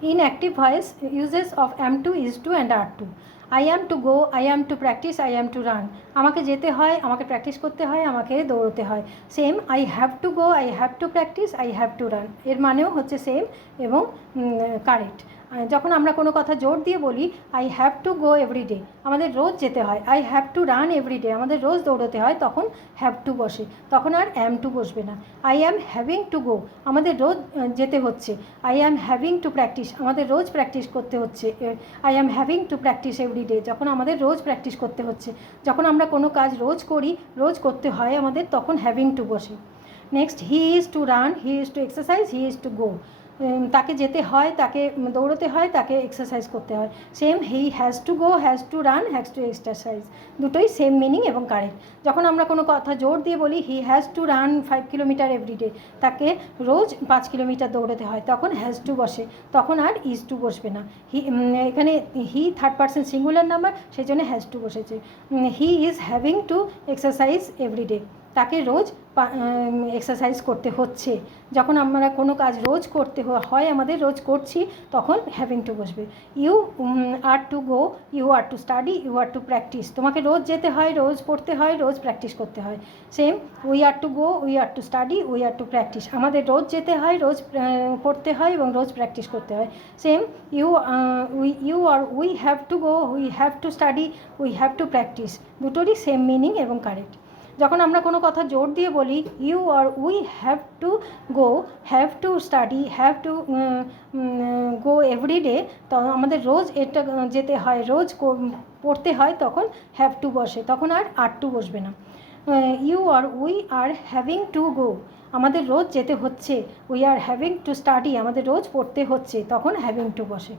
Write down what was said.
In active voice, uses of am to, is to and are to. I am to go, I am to practice, I am to run. আমাকে যেতে হয়, আমাকে practice করতে হয়, আমাকে দৌড়তে হয়। Same I have to go, I have to practice, I have to run, এর মানেও হচ্ছে সেম এবং কারেক্ট। যখন আমরা কোনো কথা জোর দিয়ে বলি I have to go everyday, আমাদের রোজ যেতে হয়, I have to run everyday, আমাদের রোজ দৌড়তে হয়, তখন হ্যাভ টু বসে, তখন আর অ্যাম টু বসবে না। I am having to go, আমাদের রোজ যেতে হচ্ছে, I am having to practise, আমাদের রোজ প্র্যাকটিস করতে হচ্ছে, I am having to practise everyday, যখন আমাদের রোজ প্র্যাকটিস করতে হচ্ছে, যখন আমরা কোনো কাজ রোজ করি, রোজ করতে হয় আমাদের, তখন হ্যাভিং টু বসে। Next, he is to run, he is to exercise, he is to go, তাকে যেতে হয়, তাকে দৌড়তে হয়, তাকে এক্সারসাইজ করতে হয়। Same he has to go, has to run, has to exercise, দুটোই সেম মিনিং এবং কারেক্ট। যখন আমরা কোনো কথা জোর দিয়ে বলি he has to run 5 kilometre everyday, তাকে রোজ 5 কিলোমিটার দৌড়াতে হয়, তখন হ্যাজ টু বসে, তখন আর ইজ টু বসবে না। হি, এখানে he third person singular number, সেই জন্য হ্যাজ টু বসেছে। He is having to exercise everyday, তাকে রোজ এক্সারসাইজ করতে হচ্ছে। যখন আমরা কোনো কাজ রোজ করতে হয়, আমাদের রোজ করছি, তখন হ্যাভিং টু বসবে। You are to go, you are to study, you are to practise, তোমাকে রোজ যেতে হয়, রোজ পড়তে হয়, রোজ প্র্যাকটিস করতে হয়। Same we are to go, we are to study, we are to practise, আমাদের রোজ যেতে হয়, রোজ পড়তে হয় এবং রোজ প্র্যাকটিস করতে হয়। সেম ইউ আর we have to go, we have to study, we have to practise, দুটোরই সেম মিনিং এবং কারেক্ট। যখন আমরা কোনো কথা জোর দিয়ে বলি ইউ আর we have to go, have to study, have to go everyday, তো আমাদের রোজ এটা যেতে হয়, রোজ পড়তে হয়, তখন হ্যাভ টু বসে, তখন আর টু বসবে না। ইউ আর we are having to go, আমাদের রোজ যেতে হচ্ছে, we are having to study, আমাদের রোজ পড়তে হচ্ছে, তখন হ্যাভিং টু বসে।